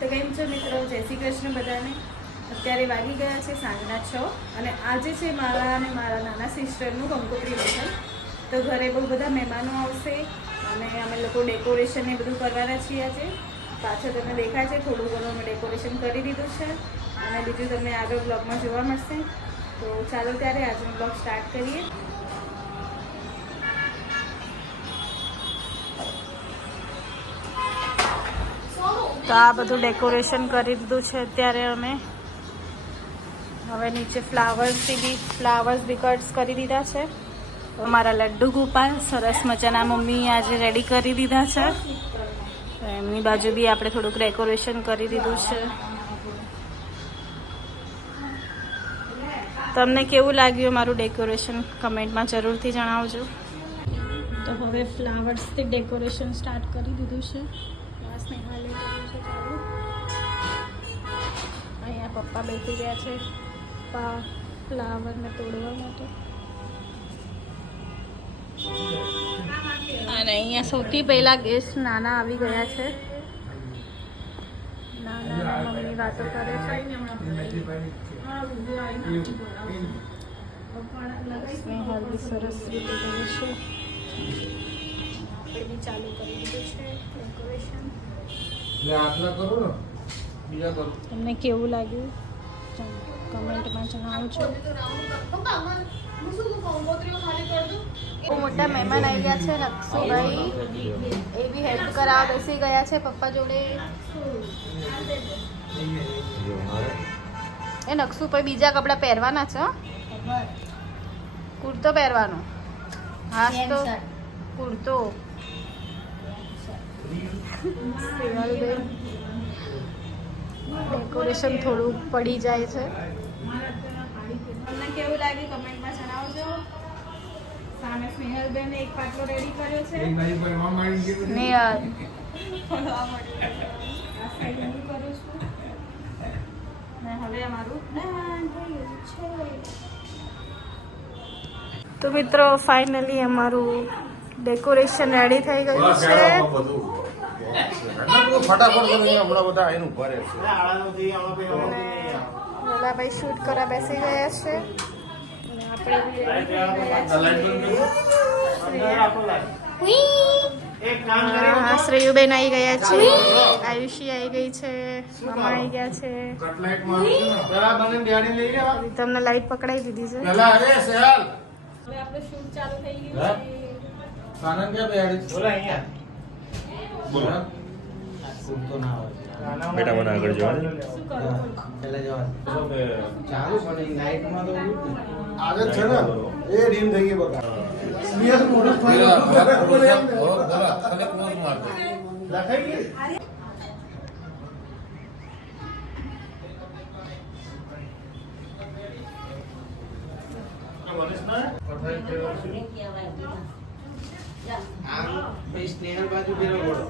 તો કેમ છો મિત્રો? જય શ્રી કૃષ્ણ બધાને. અત્યારે વાગી ગયા છે સાંજના છ અને આજે છે મારા અને મારા નાના સિસ્ટરનું કંકોત્રી વચન તો ઘરે બહુ બધા મહેમાનો આવશે અને અમે લોકો ડેકોરેશન એ બધું કરવાના છીએ આજે. પાછળ તમને દેખાય છે, થોડું ઘણું અમે ડેકોરેશન કરી દીધું છે અને બીજું તમને આગળ બ્લોગમાં જોવા મળશે. તો ચાલો ત્યારે આજનો બ્લોગ સ્ટાર્ટ કરીએ. તો આ બધું ડેકોરેશન કરી દીધું છે અત્યારે અમે. હવે નીચે ફ્લાવર્સથી બી ફ્લાવર્સ બી કટ્સ કરી દીધા છે. અમારા લડ્ડુ ગોપાલ સરસ મજાના મમ્મી આજે રેડી કરી દીધા છે. એમની બાજુ બી આપણે થોડુંક ડેકોરેશન કરી દીધું છે. તમને કેવું લાગ્યું મારું ડેકોરેશન કમેન્ટમાં જરૂરથી જણાવજો. તો હવે ફ્લાવર્સથી ડેકોરેશન સ્ટાર્ટ કરી દીધું છે. પપ્પા બેસી ગયા છે પપ્પા ફ્લાવરને તોડવા માટે. અને અહીંયા સૌથી પહેલા ગેસ્ટ નાના આવી ગયા છે. નાના મમ્મી વાતો કરે છે. બી સરસ રીતે કરી છે. આપણે બી ચાલુ કરી દીધું છે તમને કેવું લાગ્યું? કમેન્ટમાં જણાવજો બહુ મોટા મહેમાન આવી ગયા છે રક્ષુભાઈ. એ બી હેલ્પ કરાવવા બેસી ગયા છે પપ્પા જોડે. એ નકશુભાઈ બીજા કપડાં પહેરવાના છે કુર્તો પહેરવાનો. હા તો. કુર્તો. ડેકોરેશન થોડું પડી જાય છે. તમને કેવું લાગ્યું કમેન્ટમાં જણાવજો. સામે સ્નેહલબેન એક પાટલો રેડી કર્યો છે. સ્નેહલ. ફોલવા મળ્યું આ સાઈડ હું કરું છું. ને હવે અમારું તો મિત્રો ફાઇનલી અમારું ડેકોરેશન રેડી થઈ ગયું છે હેડો બધું. એટલા બધું ફટાફટ કરો અહીંયા હમણાં બધા આઈને ઊભા રહે છે. ભોલાભાઈ શૂટ કરવા બેસી ગયા છે. શ્રેયુબેન આવી ગયા છે. આયુષી આવી ગઈ છે. મામા આવી ગયા છે. તમને લાઈટ પકડાઈ દીધી છે. આપણે શૂટ ચાલુ થઈ ગયું છે? બોલો. બેટા મને આગળ જવા દે. શું કરો આજે જ છે ને? એ ડીમ થઈ ગઈ બકા. close માર દો. સ્નેહલ બાજુ બેરો બોલો.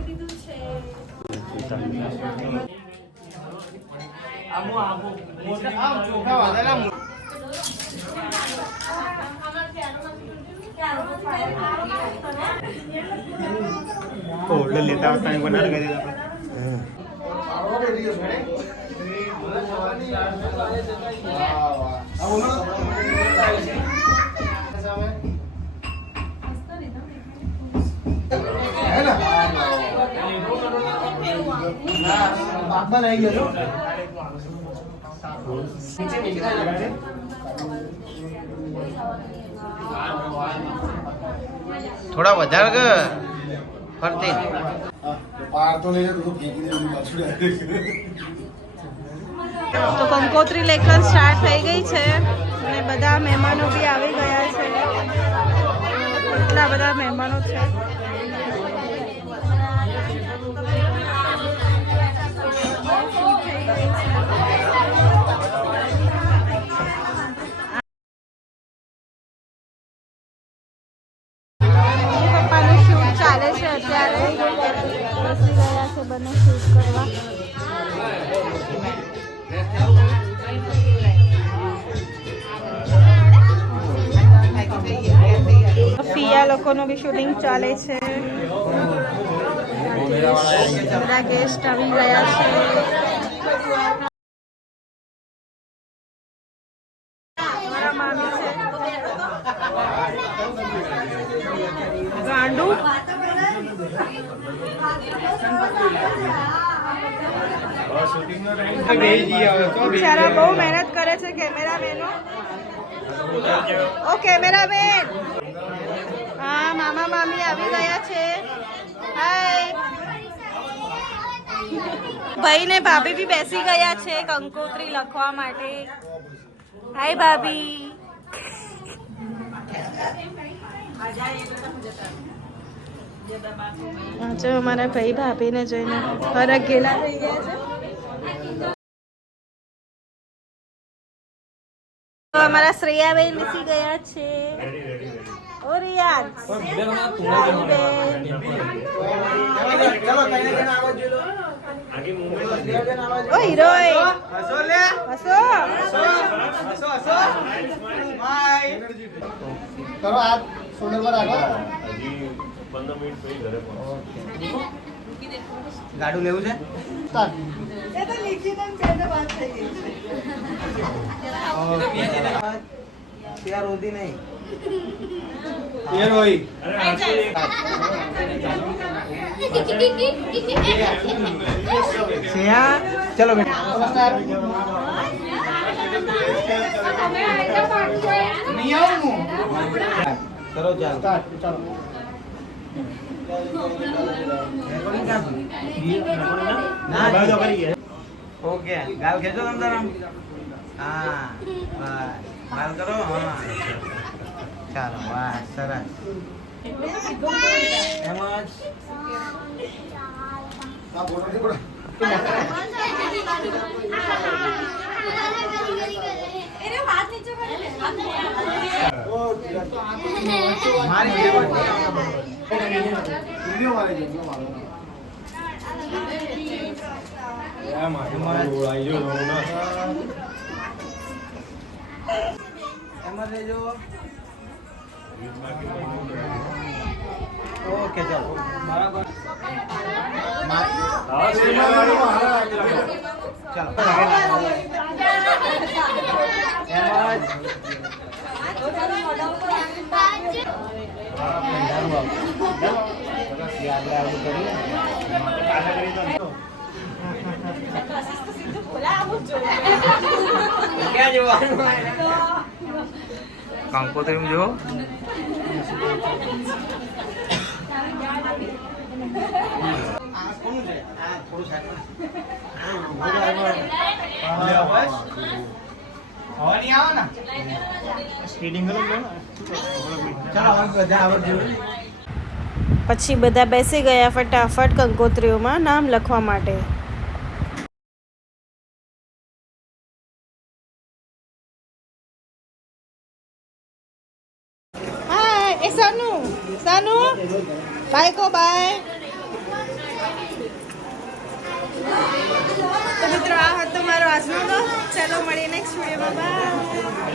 દીધું ઓલ્ડ લેતા આવતા બનાવી કરી દેતા આવો બે દિવસ મળે. લઈ ગયો થોડા વધારે કે ફરતી? પાર તો લઈ જાય તો ફેંકી દે પાછળ તો કંકોત્રી લેખન સ્ટાર્ટ થઈ ગઈ છે. અને બધા મહેમાનો બી આવી ગયા છે. એટલા બધા મહેમાનો છે. લોકોનું બી શૂટિંગ ચાલે છે બધા ગેસ્ટ આવી ગયા છે મારા મામી છે ગાંડુ બિચારા બહુ મહેનત કરે છે કેમેરામેનો ઓ કેમેરામેન હા મામા મામી આવી ગયા છે. હાય ભાઈ ને ભાભી બી બેસી ગયા છે કંકોત્રી લખવા માટે. હાય ભાભી. જો અમારા ભાઈ ભાભીને જોઈને ફરક ગેલા થઈ ગયા છે. અમારા શ્રેયાબેન બેસી ગયા છે. ઓ રિયાન ઓ હિરોઈ હસો. કરો પર પંદર મિનિટ પછી ઘરે પહોંચો. ગાડું લેવું છે? ત્યાં રોધી નહીં. સિયા ચલો બેટા નહીં ચાલો ચાલો. ઓકે, ગાલ ખેંચો તમ તારા. હા ગાલ કરો, હા. ચાલો, વાહ, સરસ. એમ જ. આ મારી વિડિયો મારે મારો એમ જ લેજો ઓકે ચાલો બરાબર ચાલો એમ જ ક્યાં જવાનું કંકોત્રી જો આ કોનું છે આ થોડું સાઈડમાં હા બસ હવા નહીં આવે ને સ્પીડિંગ કરો ચાલો આવડજો પછી બધા બેસી ગયા ફટાફટ કંકોત્રીઓમાં નામ લખવા માટે. એ સાનુ સાનુ બાય કો બાય તો મિત્રો, આ હતો મારો આજનો. ચાલો મળીએ નેક્સ્ટ વિડીયોમાં બાય